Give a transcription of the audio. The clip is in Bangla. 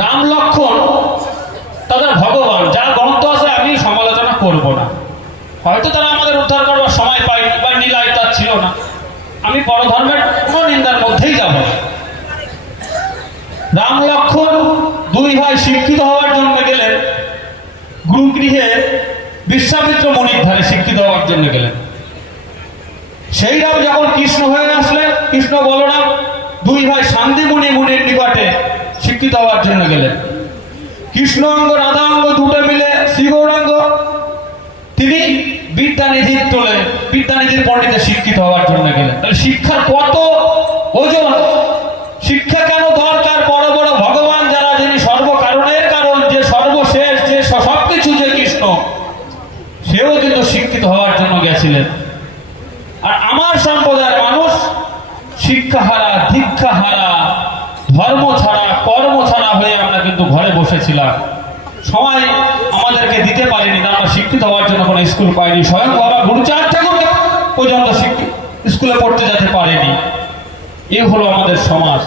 রাম লক্ষণ তাদের ভগবান, যার গ্রন্থ আছে আমি সমালোচনা করব না, হয়তো তারা আমাদের উদ্ধার করবার সময় পায়নি বা নীলায় তার ছিল না, আমি পরধর্মের কোনো নিন্দার মধ্যেই যাব না। রাম লক্ষণ দুই ভাই শিক্ষিত হওয়ার জন্য গেলেন গুরুগৃহে, বিশ্বামিত্র মণির ধারে শিক্ষিত হওয়ার জন্য গেলেন। সেই রাম যখন কৃষ্ণ হয়ে আসলেন, কৃষ্ণ বলরাম দুই ভাই শান্তিমণি মুনির নিকটে শিক্ষিত হওয়ার জন্য গেলেন। কৃষ্ণ অঙ্গ রাধা অঙ্গ দুটো মিলে শ্রী গৌরাঙ্গ তিনি বিদ্যানিধির তোলে, বিদ্যানিধির পণ্ডিতে শিক্ষিত হওয়ার জন্য গেলেন। তাহলে শিক্ষার কত ওজন, শিক্ষা কেন দরকার? বড় বড় ভগবান যারা, যিনি সর্বকারণের কারণ, যে সর্বশেষ, যে সবকিছু, যে কৃষ্ণ, সেও কিন্তু শিক্ষিত হওয়ার জন্য গেছিলেন। আর আমার সম্প্রদায়ের মানুষ শিক্ষা হারা, দীক্ষা হারা, ধর্ম ছাড়া, কর্ম ছাড়া হয়ে আমরা কিন্তু ঘরে বসেছিলাম। সময় আমাদেরকে দিতে পারেনি, আমরা শিক্ষিত হওয়ার জন্য কোনো স্কুল পাইনি। স্বয়ং বাবা গুরুচাঁদ ঠাকুর পর্যন্ত স্কুলে পড়তে যেতে পারেনি। এই হলো আমাদের সমাজ।